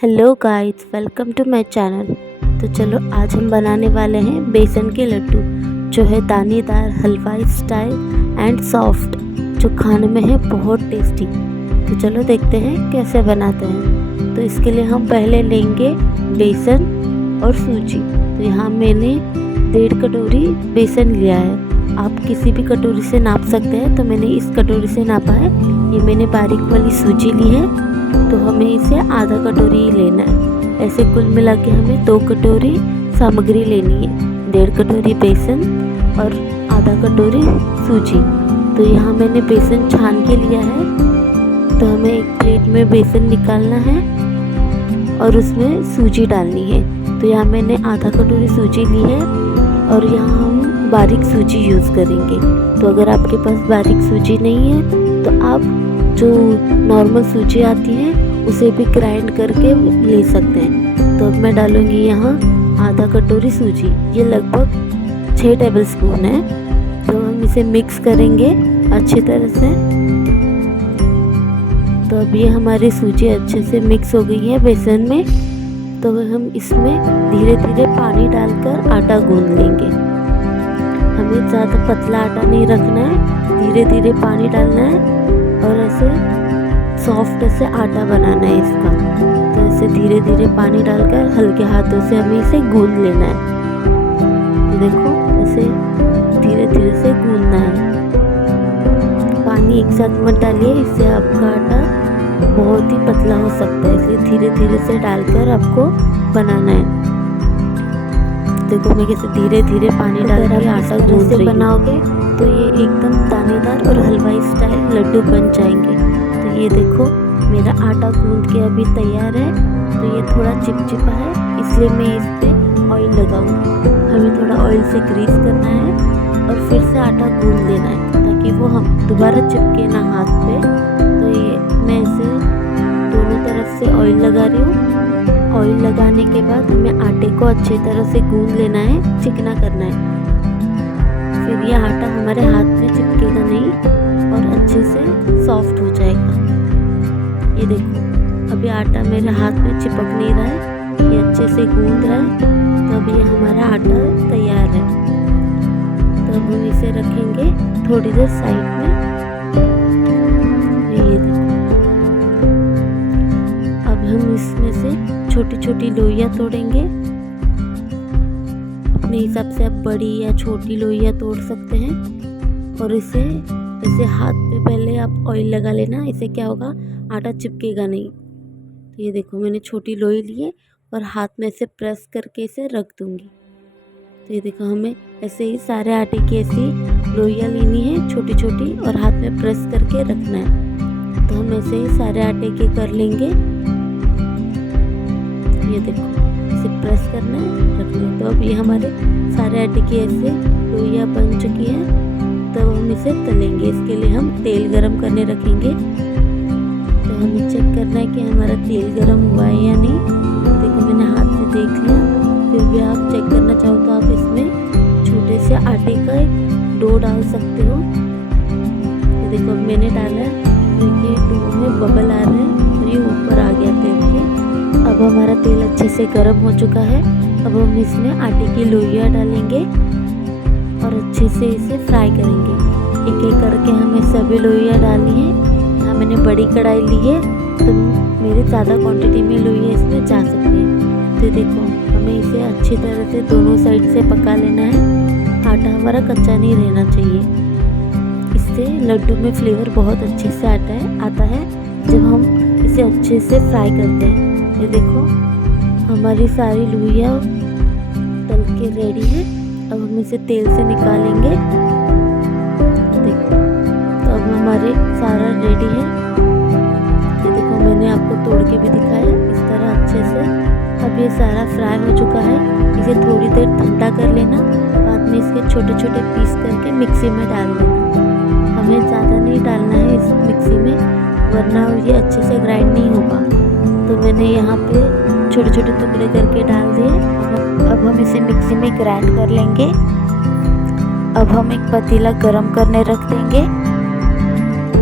Hello guys, welcome to my channel. तो चलो आज हम बनाने वाले हैं बेसन के लड्डू, जो है दानेदार हलवाई स्टाइल एंड सॉफ्ट, जो खाने में है बहुत टेस्टी। तो चलो देखते हैं कैसे बनाते हैं। तो इसके लिए हम पहले लेंगे बेसन और सूजी। तो यहाँ मैंने 1.5 कटोरी बेसन लिया है। आप किसी भी कटोरी से नाप सकते हैं, तो मैंने इस कटोरी से नापा है। ये मैंने बारीक वाली सूजी ली है, तो हमें इसे आधा कटोरी ही लेना है। ऐसे कुल मिला के हमें 2 कटोरी सामग्री लेनी है, 1.5 कटोरी बेसन और आधा कटोरी सूजी। तो यहाँ मैंने बेसन छान के लिया है। तो हमें एक प्लेट में बेसन निकालना है और उसमें सूजी डालनी है। तो यहाँ मैंने आधा कटोरी सूजी ली है और यहाँ हम बारीक सूजी यूज़ करेंगे। तो अगर आपके पास बारीक सूजी नहीं है तो आप जो नॉर्मल सूजी आती है उसे भी ग्राइंड करके ले सकते हैं। तो अब मैं डालूँगी यहाँ आधा कटोरी सूजी, ये लगभग 6 टेबल स्पून है। तो हम इसे मिक्स करेंगे अच्छी तरह से। तो अब ये हमारी सूजी अच्छे से मिक्स हो गई है बेसन में। तो हम इसमें धीरे धीरे पानी डालकर आटा गूंद लेंगे। हमें ज़्यादा पतला आटा नहीं रखना है, धीरे धीरे पानी डालना है और ऐसे सॉफ्ट से आटा बनाना है इसका। तो ऐसे धीरे धीरे पानी डालकर हल्के हाथों से हमें इसे गूंद लेना है। तो देखो ऐसे धीरे धीरे से गूंदना है। पानी एक साथ मत डालिए, इससे आपका आटा बहुत ही पतला हो सकता है, इसलिए धीरे धीरे से डालकर आपको बनाना है। देखो मैं कैसे धीरे धीरे पानी डाल के आटा गूंद से बनाओगे तो ये एकदम दानेदार और हलवाई स्टाइल लड्डू बन जाएंगे। तो ये देखो मेरा आटा गूंद के अभी तैयार है। तो ये थोड़ा चिपचिपा है, इसलिए मैं इस पर ऑयल लगाऊंगी। हमें थोड़ा ऑयल से ग्रीस करना है और फिर से आटा गूंद लेना है, ताकि वो हम दोबारा चिपके ना हाथ पे। तो ये मैं इसे दोनों तरफ से ऑयल लगा रही हूँ। ऑयल लगाने के बाद हमें आटे को अच्छी तरह से गूंद लेना है, चिकना करना है। फिर ये आटा हमारे हाथ में चिपकेगा नहीं और अच्छे से सॉफ्ट हो जाएगा। ये देखो अभी आटा मेरे हाथ में चिपक नहीं रहा है, ये अच्छे से गूंद रहा है। तो अब ये हमारा आटा तैयार है। तो अब हम इसे रखेंगे थोड़ी देर साइड में। ये देखो अब हम इसमें से छोटी छोटी लोइयाँ तोड़ेंगे। अपने हिसाब से आप बड़ी या छोटी लोइयाँ तोड़ सकते हैं। और इसे ऐसे हाथ पे पहले आप ऑयल लगा लेना, इससे क्या होगा आटा चिपकेगा नहीं। तो ये देखो मैंने छोटी लोई ली है और हाथ में ऐसे प्रेस करके इसे रख दूंगी। तो ये देखो हमें ऐसे ही सारे आटे की ऐसी लोइयाँ लेनी है छोटी छोटी और हाथ में प्रेस करके रखना है। तो हम ऐसे ही सारे आटे के कर लेंगे। ये देखो इसे प्रेस करना है, रखना है। तो अब ये हमारे सारे आटे की ऐसे लोइयाँ बन चुकी है। तो हम इसे तलेंगे। इसके लिए हम तेल गरम करने रखेंगे। तो हमें चेक करना है कि हमारा तेल गरम हुआ है या नहीं। देखो मैंने हाथ से देख लिया। फिर भी आप चेक करना चाहो तो आप इसमें छोटे से आटे का एक डो डाल सकते हो। तो देखो मैंने डाला है, देखिए डो में बबल आ रहे हैं और ये ऊपर आ गया तेल के। अब हमारा तेल अच्छे से गर्म हो चुका है। अब हम इसमें आटे की लोइयाँ डालेंगे और अच्छे से इसे फ्राई करेंगे। एक एक करके हमें सभी लोइयाँ डालनी है। यहाँ मैंने बड़ी कढ़ाई ली है, तो मेरे ज़्यादा क्वांटिटी में लोइयाँ इसमें जा सकती हैं। तो देखो हमें इसे अच्छी तरह से दोनों साइड से पका लेना है। आटा हमारा कच्चा नहीं रहना चाहिए। इससे लड्डू में फ्लेवर बहुत अच्छे से आता है जब हम इसे अच्छे से फ्राई करते हैं। ये देखो हमारी सारी लोइयाँ तल के रेडी है। अब हम इसे तेल से निकालेंगे। देखो तो अब हमारे सारा रेडी है। ये देखो मैंने आपको तोड़ के भी दिखाया इस तरह अच्छे से। अब ये सारा फ्राई हो चुका है। इसे थोड़ी देर ठंडा कर लेना, बाद में इसके छोटे छोटे पीस करके मिक्सी में डाल देना। हमें ज़्यादा नहीं डालना है इस मिक्सी में, वरना ये अच्छे से ग्राइंड नहीं होगा। तो मैंने यहाँ पे छोटे छोटे टुकड़े करके डाल दिए। अब हम इसे मिक्सी में ग्राइंड कर लेंगे। अब हम एक पतीला गरम करने रख देंगे।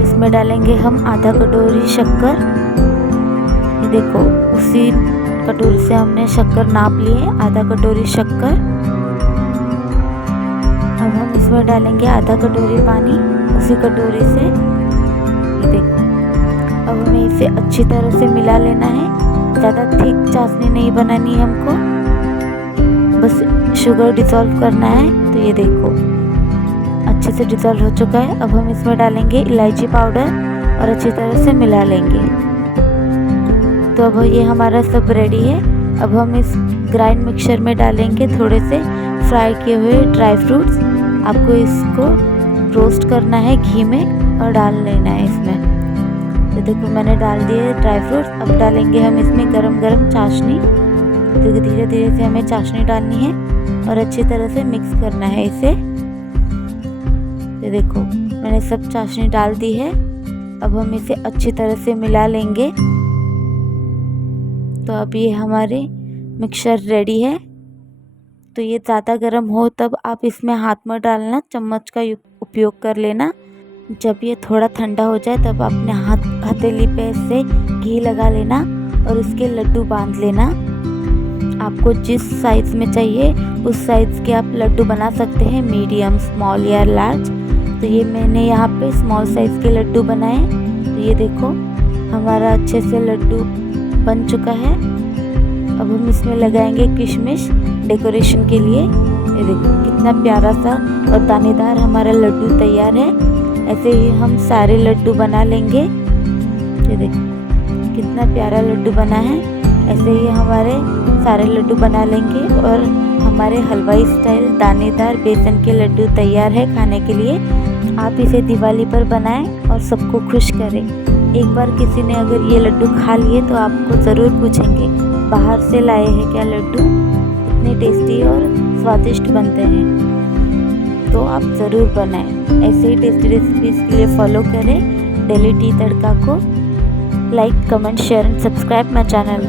इसमें डालेंगे हम आधा कटोरी शक्कर। ये देखो उसी कटोरी से हमने शक्कर नाप लिए, आधा कटोरी शक्कर। अब हम इसमें डालेंगे आधा कटोरी पानी उसी कटोरी से। ये देखो अब हमें इसे अच्छी तरह से मिला लेना है। ज़्यादा थिक चाशनी नहीं बनानी है हमको, बस शुगर डिसॉल्व करना है। तो ये देखो अच्छे से डिसॉल्व हो चुका है। अब हम इसमें डालेंगे इलायची पाउडर और अच्छी तरह से मिला लेंगे। तो अब ये हमारा सब रेडी है। अब हम इस ग्राइंड मिक्सचर में डालेंगे थोड़े से फ्राई किए हुए ड्राई फ्रूट्स। आपको इसको रोस्ट करना है घी में और डाल लेना है इसमें। तो देखो मैंने डाल दिए ड्राई फ्रूट्स। अब डालेंगे हम इसमें गरम गरम चाशनी। तो धीरे धीरे से हमें चाशनी डालनी है और अच्छी तरह से मिक्स करना है इसे। तो देखो मैंने सब चाशनी डाल दी है। अब हम इसे अच्छी तरह से मिला लेंगे। तो अब ये हमारे मिक्सचर रेडी है। तो ये ज़्यादा गर्म हो तब आप इसमें हाथ मत डालना, चम्मच का उपयोग कर लेना। जब ये थोड़ा ठंडा हो जाए तब अपने हथेली पे से घी लगा लेना और इसके लड्डू बांध लेना। आपको जिस साइज़ में चाहिए उस साइज़ के आप लड्डू बना सकते हैं, मीडियम, स्मॉल या लार्ज। तो ये मैंने यहाँ पे स्मॉल साइज़ के लड्डू बनाए। तो ये देखो हमारा अच्छे से लड्डू बन चुका है। अब हम इसमें लगाएंगे किशमिश डेकोरेशन के लिए। ये देखो कितना प्यारा सा और दानेदार हमारा लड्डू तैयार है। ऐसे ही हम सारे लड्डू बना लेंगे। ये देखो कितना प्यारा लड्डू बना है। ऐसे ही हमारे सारे लड्डू बना लेंगे और हमारे हलवाई स्टाइल दानेदार बेसन के लड्डू तैयार है खाने के लिए। आप इसे दिवाली पर बनाएं और सबको खुश करें। एक बार किसी ने अगर ये लड्डू खा लिए तो आपको ज़रूर पूछेंगे बाहर से लाए हैं क्या लड्डू, इतने टेस्टी और स्वादिष्ट बनते हैं। तो आप ज़रूर बनाएं। ऐसे ही टेस्टी रेसिपीज़ के लिए फॉलो करें डेली टी तड़का को। Like, comment, share and subscribe my channel.